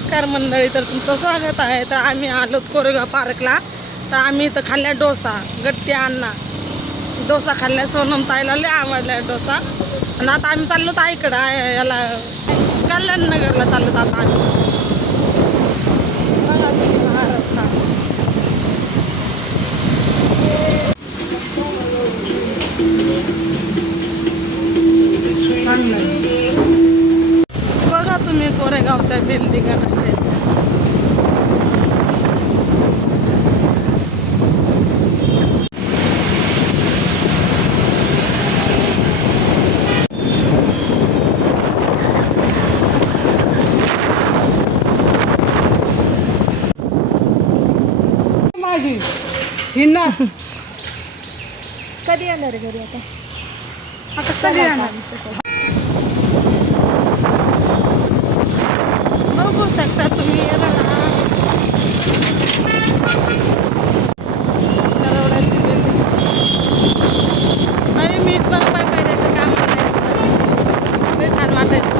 नमस्कार मंडळी, तर तुमचं स्वागत आहे. तर आम्ही आलो कोरेगाव पार्कला. तर आम्ही इथं खाल्ल्या डोसा, गट्टी अण्णा डोसा खाल्ल्या. सोनम ताईला लय आवडला डोसा. आणि आता आम्ही चाललो तर इकडं याला कल्याण नगरला चाललो आता आम्ही. बघा तुम्ही हा रस्ता. बघा तुम्ही कोरेगावच्या बिल्डिंगा कशा आहेत. माझी हिना कधी येणार घरी आता? आता कधी येणार? बघू शकता तुम्ही दरवड्याची बिल्डिंग. नाही मी इथं पाय पाहिजे कामाला जायचं, लय छान वाटायचं.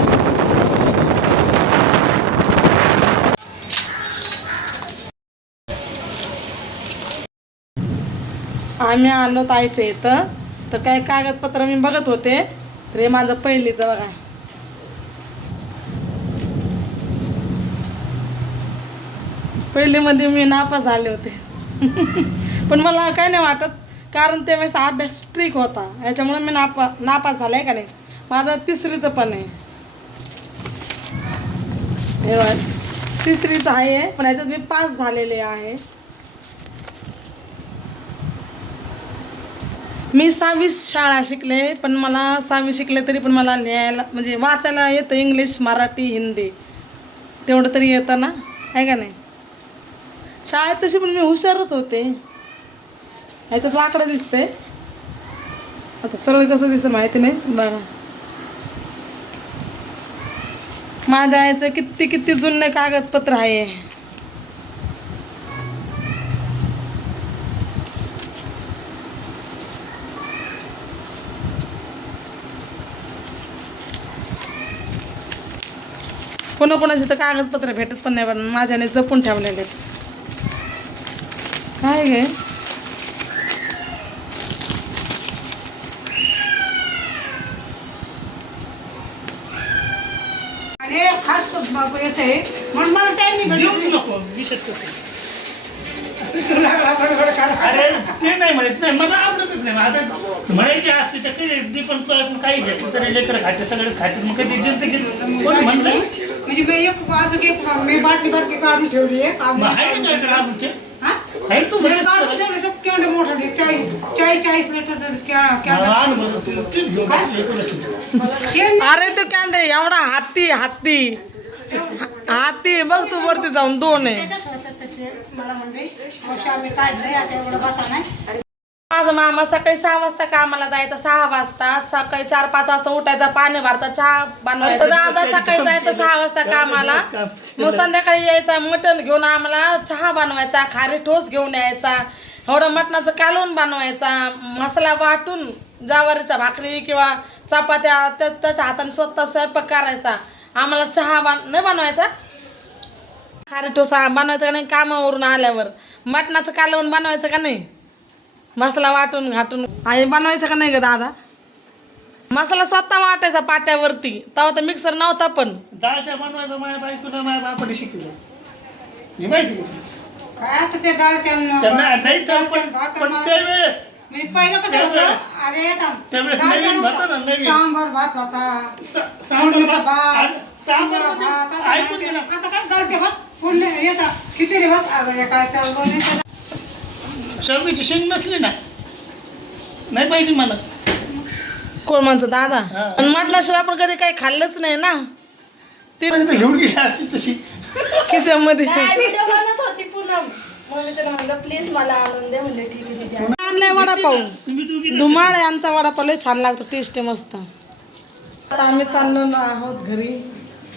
आम्ही आलो ताईच्या इथं. तर काय कागदपत्र मी बघत होते. तर हे माझं पहिलीचं बघा. पहिलीमध्ये मी नापास झाले होते. पण मला काय नाही वाटत, कारण त्यावेळेस अभ्यास स्ट्रिक होता, याच्यामुळे मी नापास झाला आहे का नाही. माझं तिसरीचं पण आहे, हे तिसरीचं आहे, पण याच्यात मी पास झालेले आहे. मी 6वी शाळा शिकले, पण मला 6वी शिकले तरी पण मला लिहायला म्हणजे वाचायला येतं इंग्लिश, मराठी, हिंदी तेवढं तरी येतं ना, आहे का नाही. शाळेत तशी पण मी हुशारच होते. ह्याच्यात वाकडं दिसतंय, आता सरळ कसं दिसतं माहिती नाही. बघा माझ्या आईचं किती किती जुने कागदपत्र आहे. कोणाकोणाचे तर कागदपत्र भेटत पण नाही, पण माझ्याने जपून ठेवलेले आहेत. काय गे अरे खास असं आहे म्हणून मला टाइम नाही भेटत. नको विषय अरे ते नाही म्हणत नाही, मला आवडतच नाही. आता म्हणायचे असते तर ते पण काही घेतलं तरी लेकर खाते, सगळेच खाते. मग कधी जिंकत कोण म्हणलं म्हणजे मी एक अजून एक मी बाटली बारकी काढून ठेवली आहे. तू काढून ठेवले सब केवढे मोठे 40 लिटर अरे तो कॅन्डे एवढा हाती हाती हाती बघ तू वरती जाऊन 2 आहे. मला म्हणले आम्ही काढले असं एवढं बसा नाही. माझा मामा सकाळी 6 वाजता कामाला जायचा, 6 वाजता सकाळी 4-5 वाजता उठायचा, पाणी भरता, चहा बनवायचा. दादा सकाळी जायचं 6 वाजता कामाला, मग संध्याकाळी यायचा, मटण घेऊन आम्हाला चहा बनवायचा, खारी ठोस घेऊन यायचा, एवढं मटणाचं कालवण बनवायचा, मसाला वाटून ज्वारीच्या भाकरी किंवा चपात्या त्याच्या हाताने स्वतः स्वयंपाक करायचा. आम्हाला चहा नाही बनवायचा, खारी ठोस बनवायचा का नाही. कामावरून आल्यावर मटणाचं कालवण बनवायचं का नाही, मसाला वाटून घाटून आई बनवायचं का नाही ग दादा. मसाला स्वतः वाटायचा पाट्यावरती, तेव्हा तर मिक्सर नव्हता. पण डाळच्या बनवायचं माझ्या बायकोला माझ्या बापाने शिकवलं, हे माहिती काय आता ते डाळच्या नाही पण त्यावेळेस मी पहिलं कसं होतं. अरे त्यावेळेस नवीन होता ना, नवीन सांबर भात होता, सांबार भात, सांबार भात. ऐकून घे ना. आता काय दालचे भात फोडले येतात, खिचडी भात काय शर्मीची शेंग नसली ना नाही पाहिजे मला. कोण म्हणतो दादा. हा. पण म्हटल्याशिवाय आपण कधी काही खाल्लंच नाही ना. ते घेऊन गेली असती तशी खिशामध्ये व्हिडिओ बनत होती पूनम, मग मी त्याला म्हणलं प्लीज मला आणून दे. म्हणले ठीक आहे दीदी. आणलाय वडापाव, तुम्ही दोघी धुमाळ आहे आमचा वडापाव, लय छान लागतो, टेस्टी मस्त. आता आम्ही चाललो ना आहोत घरी.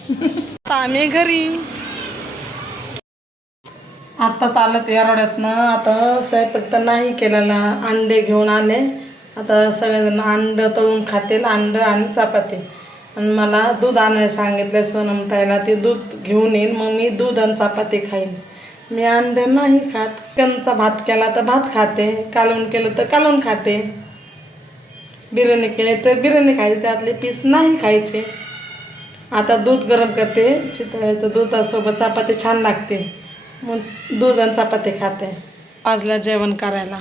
आता आम्ही घरी आता चालत एरोड्यातनं. आता स्वयंपाक तर नाही केलेला, अंडे घेऊन आले. आता सगळेजण अंड तळून खातील, अंड आणि चपाती. आणि मला दूध आणायला सांगितलं सोनमताईला. ते दूध घेऊन येईन, मग मी दूध आणि चपाती खाईन. मी अंडे नाही खात. चिकनचा भात केला तर भात खाते, कालवण केलं तर कालवण खाते, बिर्याणी केली तर बिर्याणी खायची, त्यातले पीस नाही खायचे. आता दूध गरम करते, चितळ्याचं दुधासोबत चपाती छान लागते, मग दूध आणि चपाती खाते. वाजलं जेवण करायला.